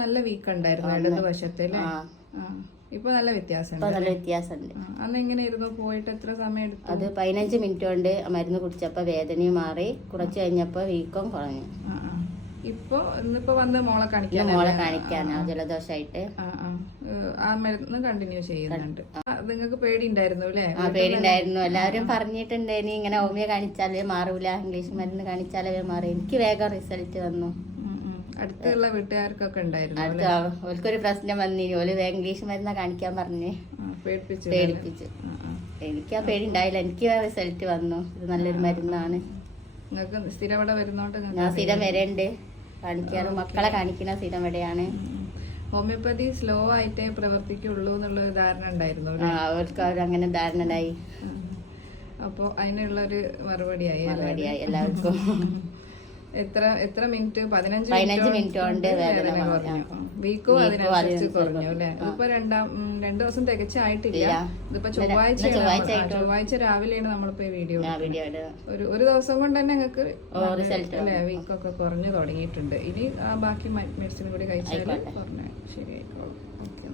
നല്ല വീക്ക് ഉണ്ടായിരുന്നു ഇടത് വശത്തെ ഇപ്പൊ നല്ല വ്യത്യാസം നല്ല വ്യത്യാസമുണ്ട്. അന്ന് എങ്ങനെയായിരുന്നു? പോയിട്ട് എത്ര സമയം എടുത്തു? അത് പതിനഞ്ച് മിനിറ്റ് കൊണ്ട് മരുന്ന് കുടിച്ചപ്പോ വേദനയും മാറി. കുറച്ച് കഴിഞ്ഞപ്പോ വീക്കം കുറഞ്ഞു. ഇപ്പോ ഇന്നിപ്പോ വന്ന് മോളെ കാണിക്കാൻ മോളെ കാണിക്കാൻ ജലദോഷമായിട്ട് ആ, മരുന്ന് കണ്ടിന്യൂ ചെയ്യുന്നുണ്ട്. നിങ്ങൾക്ക് പേടി ഉണ്ടായിരുന്നു അല്ലേ? ആ പേടിണ്ടായിരുന്നു എല്ലാവരും പറഞ്ഞിട്ടുണ്ടായിനി ഇങ്ങനെ ഓമിയ കാണിച്ചാലേ മാറൂല ഇംഗ്ലീഷ് മരുന്ന് കാണിച്ചാലേ മാറി. എനിക്ക് വേഗം റിസൾട്ട് വന്നു. അടുത്തുള്ള വീട്ടുകാർക്കൊക്കെ ഉണ്ടായിരുന്നു അടുത്ത ഓൽക്കൊരു പ്രശ്നം വന്നിനി ഓൽ ഇംഗ്ലീഷ് മരുന്ന കാണിക്കാൻ പറഞ്ഞ്. ആ, പേടിപ്പിച്ചു പേടിപ്പിച്ചു. ആ, ആ. എനിക്ക് ആ പേടി ഉണ്ടായില്ല. എനിക്ക് റിസൾട്ട് വന്നു. ഇത് നല്ലൊരു മരുന്നാണ്. നിങ്ങൾക്ക് സ്ഥിരം ഇവിടെ വരുന്നോണ്ട് ഞാൻ സ്ഥിരം വരണ്ട്. കാണിക്കാറ് മക്കളെ കാണിക്കുന്ന സ്ഥിരം ഇവിടെയാണ്. ഹോമിയോപ്പതി സ്ലോ ആയിട്ടേ പ്രവർത്തിക്കുള്ളൂ എന്നുള്ള ധാരണ ഉണ്ടായിരുന്നു ആ, അവർക്ക് അവർ അങ്ങനെ ധാരണ ഉണ്ടായി. അപ്പോ അതിനുള്ള ഒരു മറുപടിയായി? മറുപടിയായി. എല്ലാവർക്കും. എത്ര എത്ര മിനിറ്റ്? പതിനഞ്ച് പതിനഞ്ച് മിനിറ്റ്? കൊണ്ട് വേദന. കുറഞ്ഞു. വീക്കും അതിനനുസരിച്ച് കുറഞ്ഞു അല്ലെ? ഇപ്പൊ രണ്ടാം രണ്ടു ദിവസം തികച്ചായിട്ടില്ല. ഇതിപ്പോ ചൊവ്വാഴ്ച ചൊവ്വാഴ്ച രാവിലെയാണ് നമ്മളിപ്പോ ഈ വീഡിയോ. ഒരു ഒരു ദിവസം കൊണ്ട് തന്നെ ഞങ്ങൾക്ക് അല്ലെ വീക്കൊക്കെ കുറഞ്ഞു തുടങ്ങിയിട്ടുണ്ട്. ഇനി ആ ബാക്കി മെഡിസിൻ കൂടി കഴിച്ചാൽ കുറഞ്ഞു. ശരി ഓക്കെ